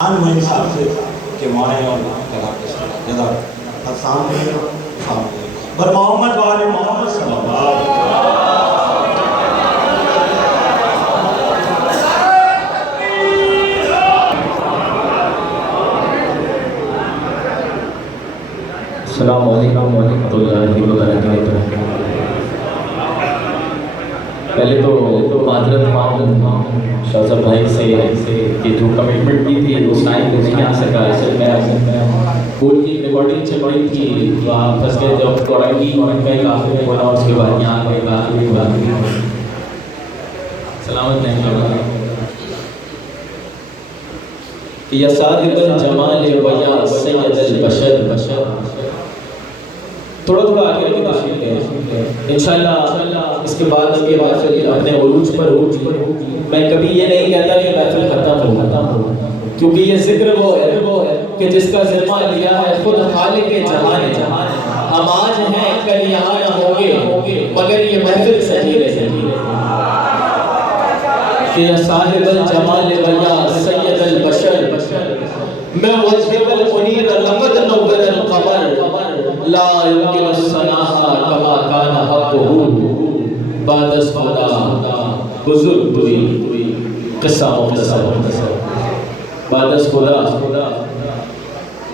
मेरे हिसाब से कि माने और ज़्यादा आसान नहीं है पर मोहम्मद वाले मोहम्मद सल्लल्लाहु अस्सलामु अलैकुम व रहमतुल्लाहि व बरकातुहू। पहले तो माजरत शाहज़ब भाई से कि जो कमिटमेंट की थी उस टाइम पे नहीं आ सका। मैं बोल की रिकॉर्डिंग चल रही थी, वहाँ फंस गए थे क्वारंटीन का काफ़ी में बोला, उसके बाद यहाँ आ गए बाकी सलामत नहीं या सादिक़ुल जमाल व या सय्यदुल बशर। थोड़ा थोड़ा आगे की तशरीह है इंशाअल्लाह। इसके बाद के महफिल अपने उरूज पर होगी। मैं कभी ये नहीं कहता कि महफिल खत्म हो, क्योंकि ये जिक्र वो है कि जिसका जिम्मा लिया है खुद खालिक जहान है। हम आज हैं कल यहाँ न होंगे, मगर ये महफिल सही रहेगी। कि या साहिबुल जमाल व या सय्यदुल बशर मैं वजहल मुनीर लक़द नव्वरल क़मर ला युमकिनु सनाहा कमा काना हक़्क़ुहू बादस खुदा बुजुर्ग हुई किस्सा मुख्तसर। बादस खुदा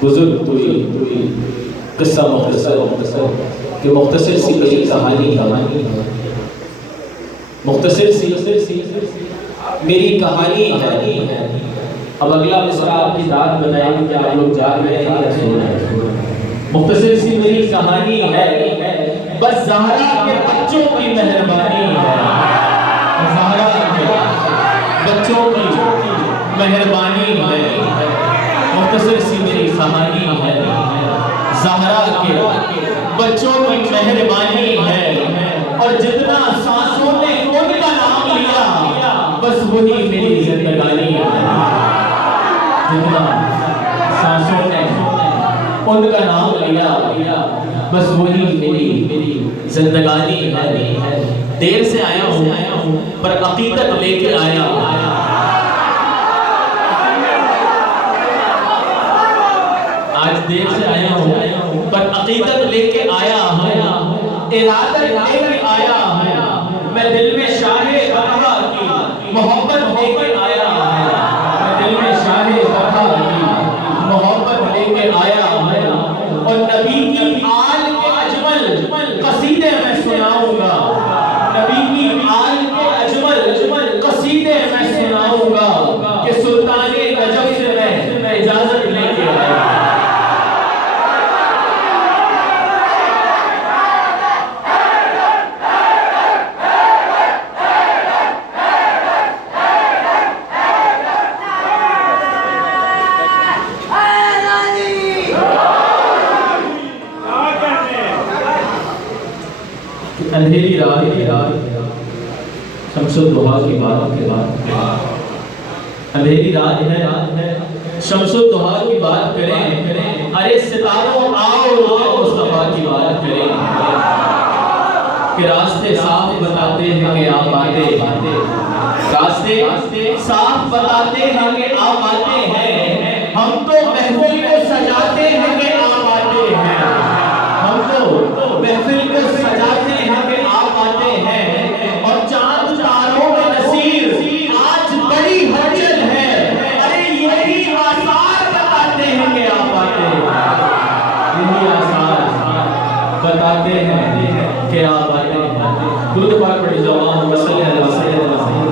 बुजुर्ग हुई किस्सा मुख्तसर कि मुख्तसर सी मेरी कहानी है, मुख्तसर सी मेरी कहानी है। अब अगला मिसरा आपकी दाद बताएंगे कि आप लोग जाग रहे हैं या सो रहे हैं। मुख्तसर सी मेरी कहानी है, बस ज़हरा के बच्चों की मेहरबानी है। ज़हरा के बच्चों की मेहरबानी है। मुख्तसर सी मेरी कहानी है, ज़हरा के बच्चों की मेहरबानी है। और जितना सांसों ने उनका नाम लिया, बस वही मेरी जिंदगानी है। जितना सांसों ने उनका नाम लिया, बस वही मेरी जिंदगानी है। देर से आया हूँ पर अकीदत लेके आया। आज देर से आया हूँ पर अकीदत लेके आया हूँ, इरादत लेके आया हूँ। मैं दिल में शाहे वफ़ा की मोहब्बत लेके आया हूँ। मैं दिल में शाहे वफ़ा की मोहब्बत लेके आया हूँ। और नबी की आल के अजमल कसीदे मैं सुनाऊंगा। नबी की आल के अजमल कसीदे मैं सुनाऊंगा कि सुल्ताने नजफ से मैं इजाजत लेके आया। अंधेरी रात शम्सुल दुहा की बात के बाद, अंधेरी रात है शम्सुल दुहा की बात करें। अरे सितारों आओ मुस्तफा की बात करें कि रास्ते साफ बताते हैं कि आप आते, रास्ते साफ बताते हैं कि आप आते हैं। हम तो महफिल को सजाते हैं कि आप आते हैं। हम तो महफिल को सजाते हैं कि आप आते हैं। और चांद तारों में नसीर आज बड़ी हलचल है। अरे यही आसार बताते हैं कि आप आते हैं। यही आसार बताते हैं कि आप आते हैं। दुरूद पाक पढ़िए जवान वसल्लल्लाहु अलैहि वसल्लम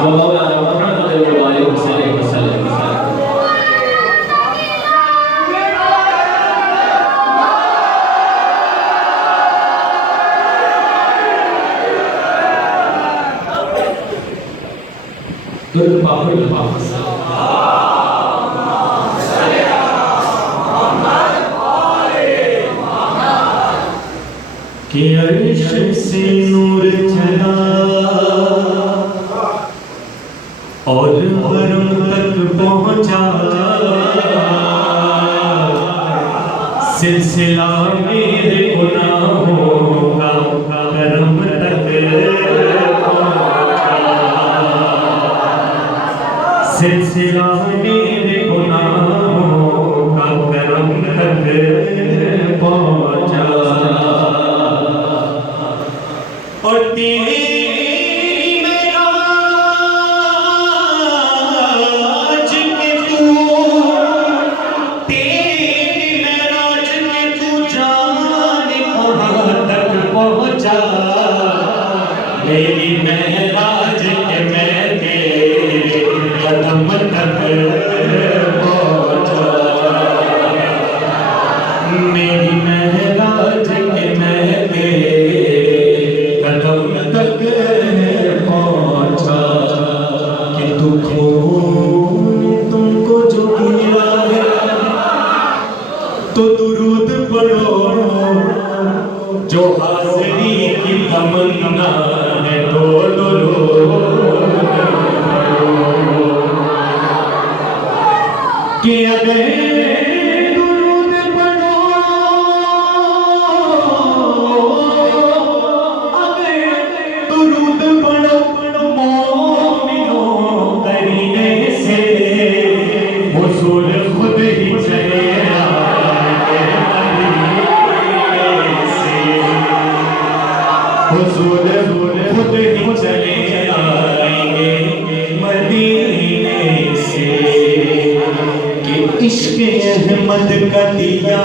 व मौलाना मुहम्मद अलैहि वसल्लम। दुरूद पाक पढ़िए कि अर्श से नूर चला और हरम तक पहुंचा। सिलसिला मेरे गुनाहों का करम तक पहुंचा। सिलसिला मेरे कि अगर दुरूद पढ़ो, अगर दुरूद पढ़ो मोमिनो करीने से, हुजूर खुद ही चले आएंगे मदीने से, हुजूर खुद ही चले आएंगे मदीने से। कि इश्क अहमद का दिया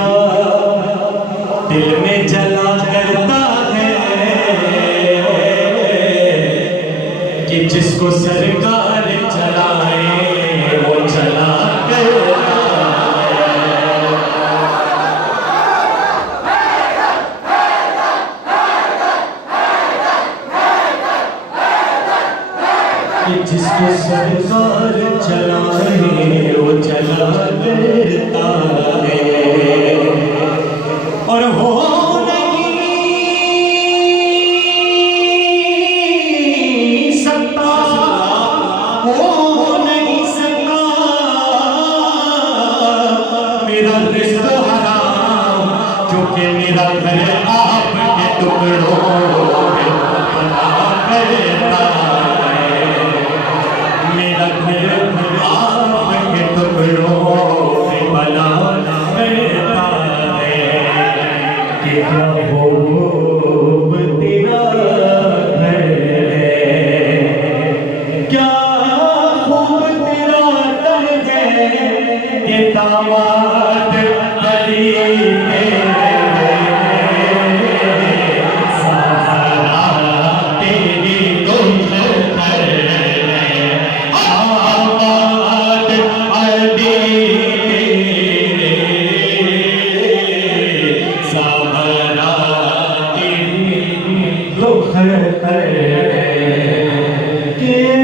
दिल में जला करता है, कि जिसको सरकार चलाए वो चला करता है, कि जिसको सरकार चलाए वो चला करता है। और हो नहीं सकता, हो नहीं सकता मेरा रिश्त हराम, क्योंकि मेरा घर आपके टुकड़ों पे बना करता है। मेरा घर आपके टुकड़ों पे बना करता है। कि क्या हो तेरा घर है, क्या खूब तेरा दर है, कि दामाद अली सहारा तेरी तुम घर है, दामाद अली तेरे सहारा तेरी तुम घर है। के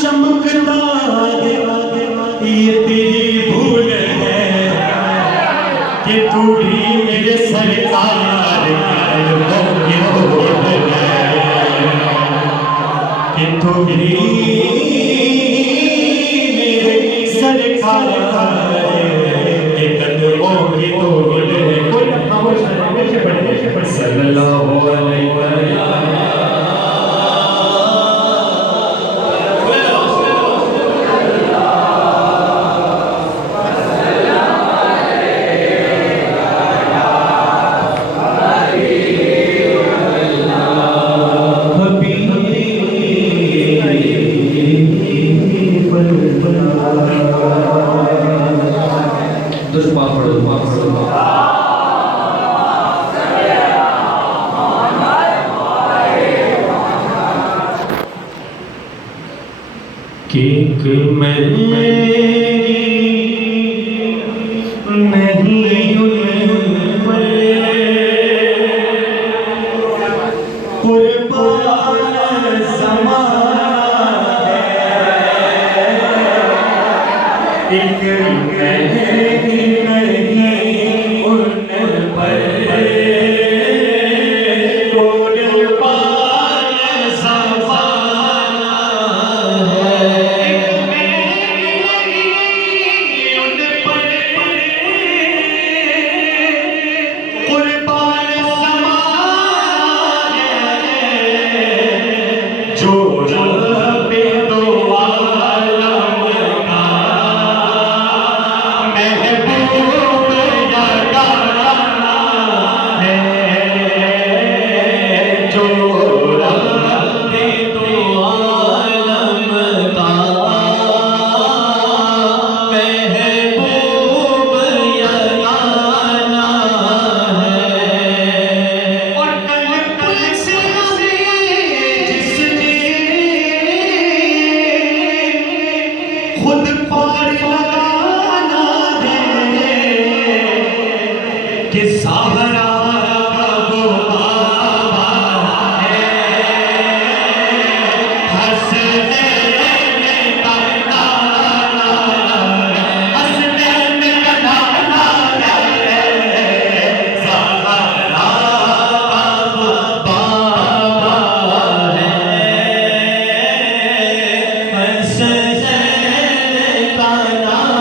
चमकता है, ये तेरी भूल है कि तू भी मेरे सरकार की भूल है, कि तू भी मेरे सरकार के कदमों की धूल है। कोई ना खामोश है, सल्लल्लाहु अलैहि वसल्लम। कि मेरी नहीं कुर्बान ज़माना है, एक नहीं उन पर कुर्बान ज़माना है। कि सावरा वो बाबा है, हंसने का नाना है, हंसने का नाना है, सावरा वो बाबा है, हंसने का नाना है।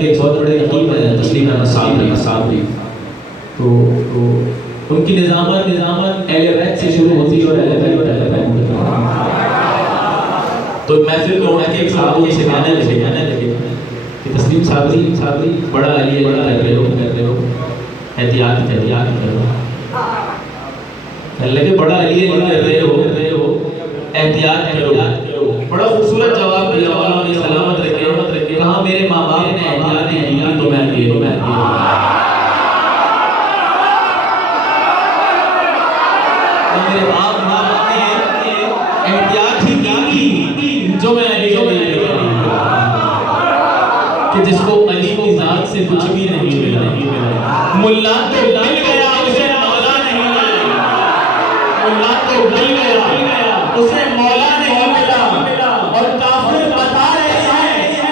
एक बहुत बड़े हकीम है तस्लीम अहमद साहब, तो उनकी निज़ामत अहले बैत से शुरू होती है और अहले बैत तो महफिल में उनके एक साहब से गाने लगे कि तस्लीम साहब बड़ा अली कर रहे हो एहतियात करो, कहने लगे बड़ा अली कर रहे हो एहतियात करो। बड़ा खूबसूरत जवाब दिया वालों ने, सलामत रखे कहा मेरे माँ बाप ने एहतियात नहीं की तो मैं मेरे बाप माँ बाप ने एहतियात ही की जो मैं अली कि जिसको अली की जात से कुछ भी नहीं मिला। मुल्ला तो मिल गया उसे मौला नहीं मिला, मुल्ला तो मिल गया उसे मौला नहीं मिला। और काफिर बता रहे हैं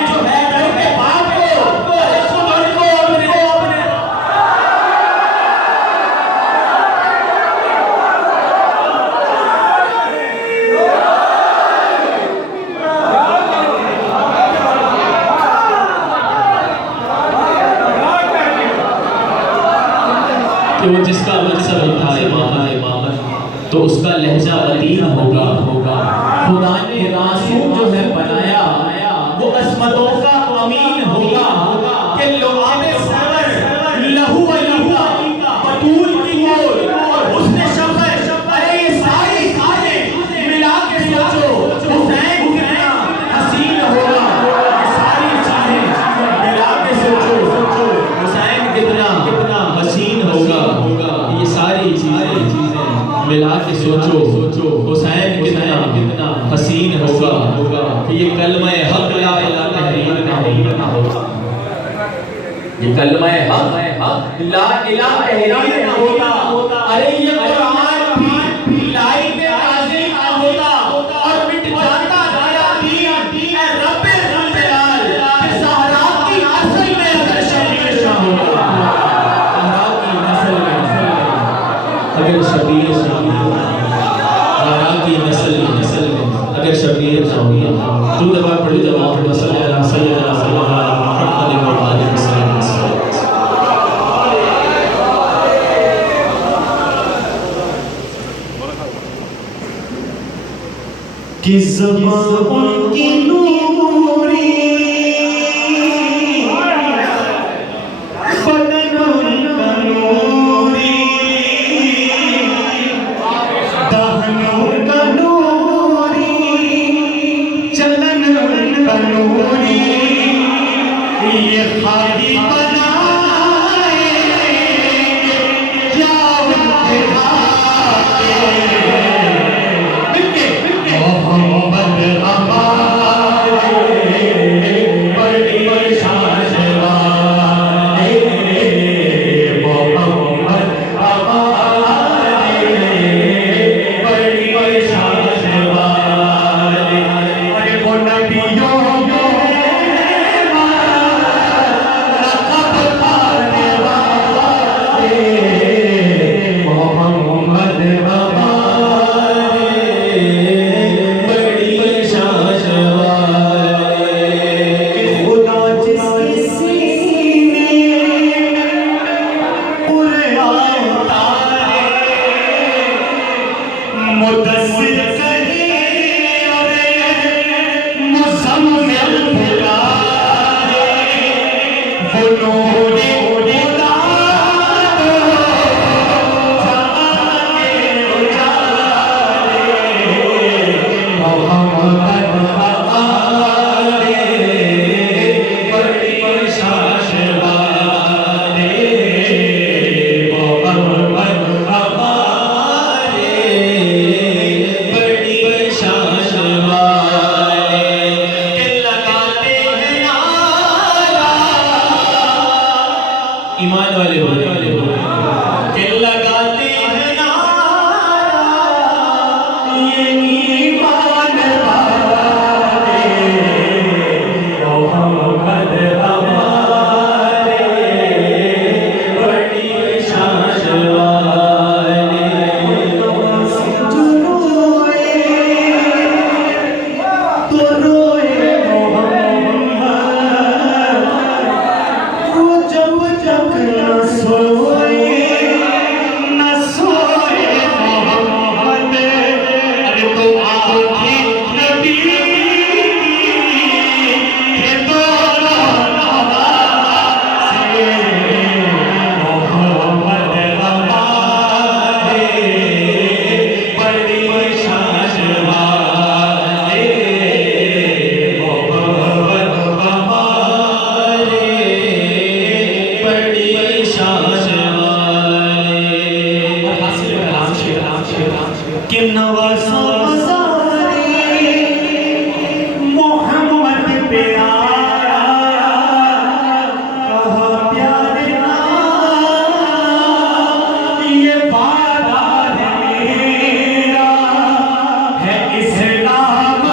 जो है घर के बाप को सुन उनको अपने कि वो जिसका मनसब था इमामत तो उसका लहजा अदीम होगा। खुदा ने मासूम जो है बनाया वो अस्मतों का अमीन होगा कि लुआबे सरवर लहू अली का बतूल की मोर और हुस्न शफ़क़, अरे ये सारी चीजें मिला के सोचो हुसैन कितना हसीन होगा। ये सारी चीजें मिला के सोचो हुसैन कितना हसीन होगा। ये सारी चीजें मिला के सोचो हुसैन कितना हसीन होगा। ये कलमा हक ला इलाहा इल्लल्लाह होगा, ये कलमा हक ला इलाहा इल्लल्लाह होता। अरे ये कुरान भी लाइफ में हाजिर ना होता और मिट जाता गया दीन ए रब्बे ज़ुल्जलाल कि सहरा की नस्ल में अगर शबीर शाह होगा, सहरा की नस्ल में अगर शबीर शाह की नस्ल में अगर शबीर शाह होगा। तू दबा पड़ी जवाब सल्लल्लाहु अलैहि वसल्लम कि ज़बान की नूरी बदन का नूरी दहनों का नूरी चलन का नूरी ये खादी बनाए जाओ मोहम्मद हमारे बड़ी ईमान वाले बोले कि लगाते हैं नारा ये ईमान वाले मोहम्मद हमारे बड़ी शान वाले जो रोए तो रोए कि नवासा मोहम्मद पे आया कहा प्यारे ये वादा है मेरा है इस्लाम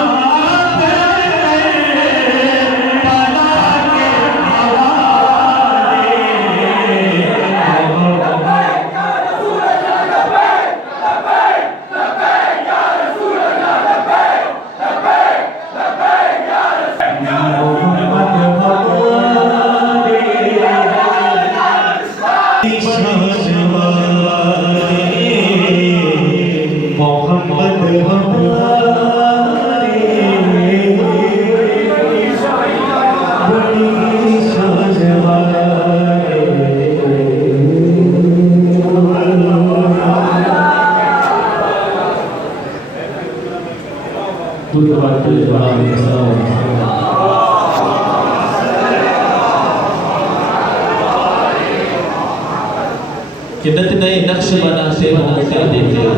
कि नत नए नक्श बनाते हो मिटा देते हो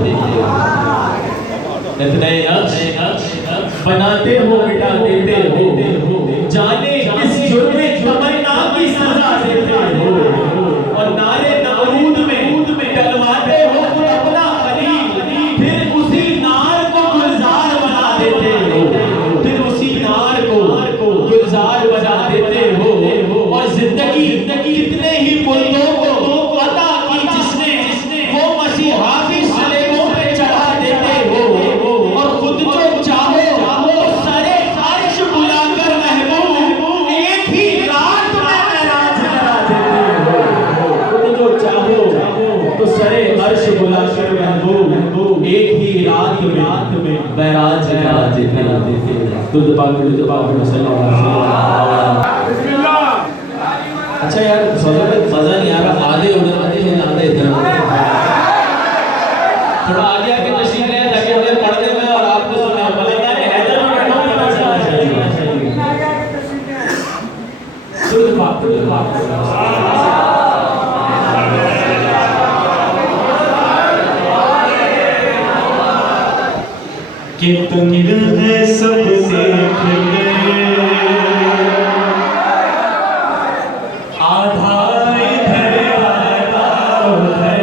नत नए नक्श बनाते हो मिटा देते हो जाने किस जुर्म तमन्ना की सजा देते हो और नारे नमरूद में डलवाते हो खुद अपना खलील फिर उसी नार को गुलजार बना देते हो फिर उसी नार को गुलजार बना देते हो और जिंदगी कितने ही पुरजों को अता की जिसने वो मसीहा की सलेबों पे चढ़ा देते हो और खुद जो चाहो सरे अर्श बुलाकर महबूब एक ही रात में महराज करा देते हो खुद जो चाहो तो सरे अर्श बुलाकर महबूब एक ही रात में महराज करा देते हो दुद पाक सल्लल्लाहु अलैहि वसल्लम। अच्छा यार सोलह मजा नहीं आ रहा आधे आधे इधर थोड़ा आगे आके तशरीफ ले ताकि हमें पढ़ने में और आपको सुना मौलाना ने हैदर में पढ़ना चाहिए दुद पाक कि तुम है सबसे आधा इधर आधा उधर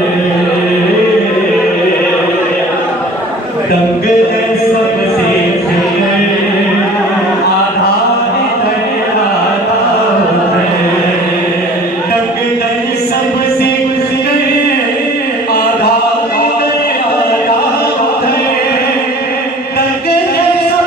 दंग है सबसे आधा इधर आधा उधर दंग है सबसे आधा इधर आधा उधर दंग है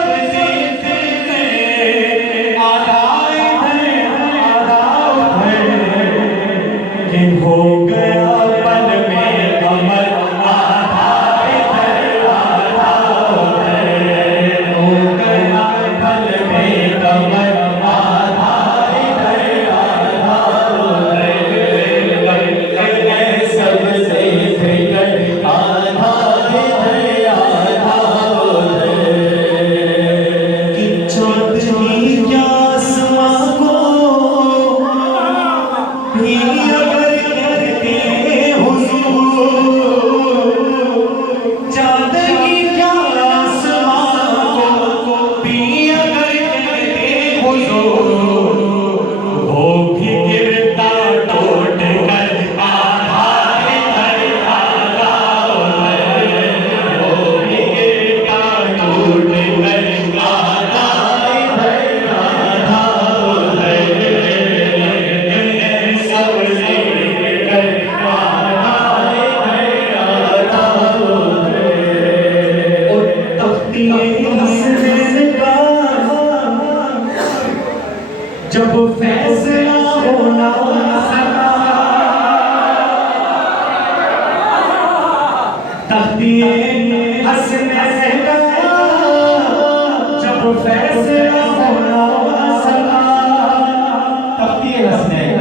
जब फैसला होना सका तख्तिए हसनैन का जब फैसला होना सका तख्तिए हसनैन।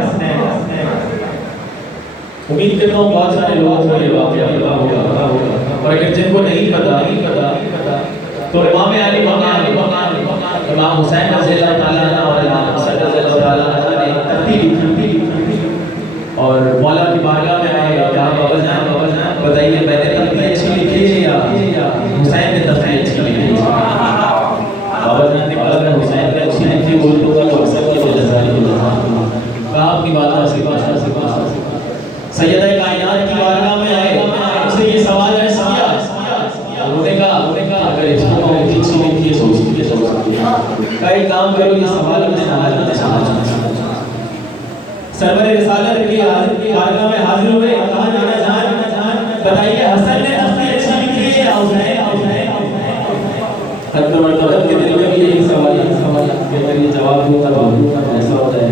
उम्मीद करता हूँ बहुत सारे लोग ये वाक़या होगा और अगर जिनको नहीं पता तो इमाम अली इमाम हुसैन रज़ियल्लाहु ताला अन्हु और इमाम हसन रज़ियल्लाहु ताला अन्हु ने तख्ती लिखी और मौला की बारगाह में आए कहा बाबा जान बताइए मैंने तख्ती अच्छी लिखी है या हुसैन ने तख्ती अच्छी लिखी है। बाबा जान ने कहा अगर हुसैन ने अच्छी लिखी बोल दूंगा तो हसन की वजह से कहा आपकी बात से सैयदा कायनात की बारगाह में आए उसे ये सवाल है उन्होंने कहा अगर इसको अच्छी लिखी है सोचती है कई काम करो ये सवाल मुझे सरवर रिसालत की बारगाह में हाजिर हुए कहा नाना जान बताइए हसन ने तख्ती अच्छी लिखी है या हुसैन हर मर्तबा के दिल में भी यही सवाल कि अगर ये जवाब दूंगा तो ऐसा होता है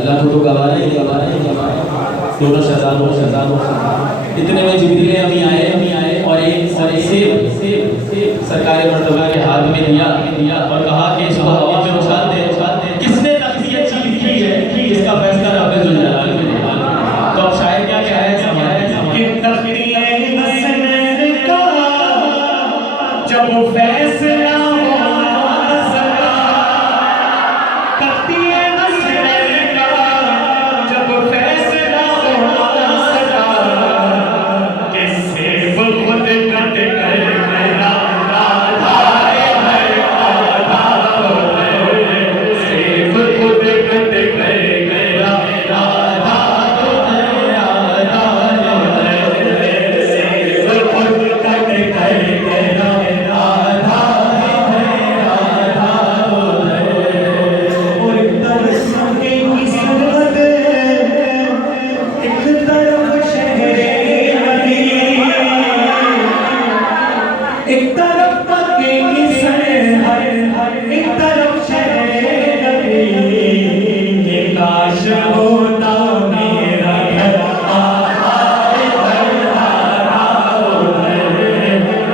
अल्लाह को तो गवारा ही दोनों शहजादों इतने में जिब्रील अभी आए और एक सेब सरकार मर्तबा के हाथ में दिया और कहा कि इसको हवा में उछाल दे किसने तख्ती अच्छी लिखी है इसका फैसला रब्बे जुल जलाल ने दिया। तो अब शायद क्या है कि तख्ती हसनैन का जब फैसला होना सका तख्ती हसनैन का जब फैसला होना सका कि सेब खुद कट कर गया आधा है आधा सेब खुद कट कर गया आधा सेब खुद कट कर गया आधा और एक तरफ की किस्मत एक तरफ शहरे नबी एक तरफ पक्के की सरहद एक तरफ शहरे नबी ये काश होता मेरा घर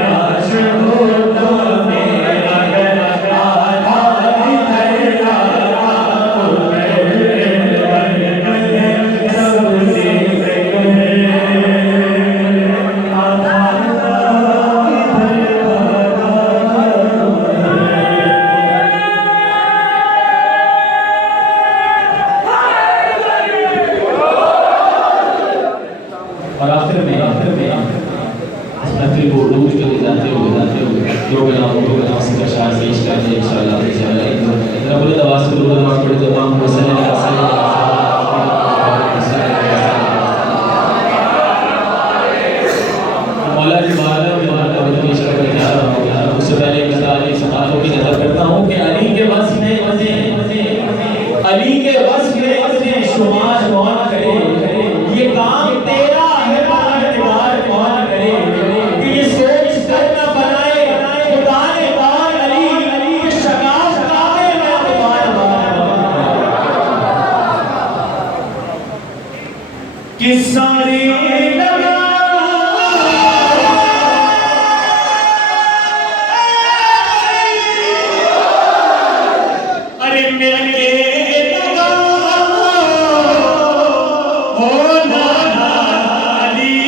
काश होता मेरा घर और आखिर में इस महफिल को रूज के जाते हुए दो गुलाम से शार पेश कर दे इंशाअल्लाह रब्बुल तवासल उलमा पढ़े तमाम मौला की बारगाह में मरतबा पेश करने जा रहा हूं। उससे पहले एक तारीफ सवालों की नजर करता हूं कि अली के वस्फ में शुमार कौन करे ये काम तेरा है परवरदिगार कौन करे कि ये सोच कर न बनाए खुदा ने बार अली के शगाफ काबे में बार कि सारे अरे मेरे अली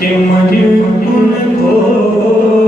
कि मन उनको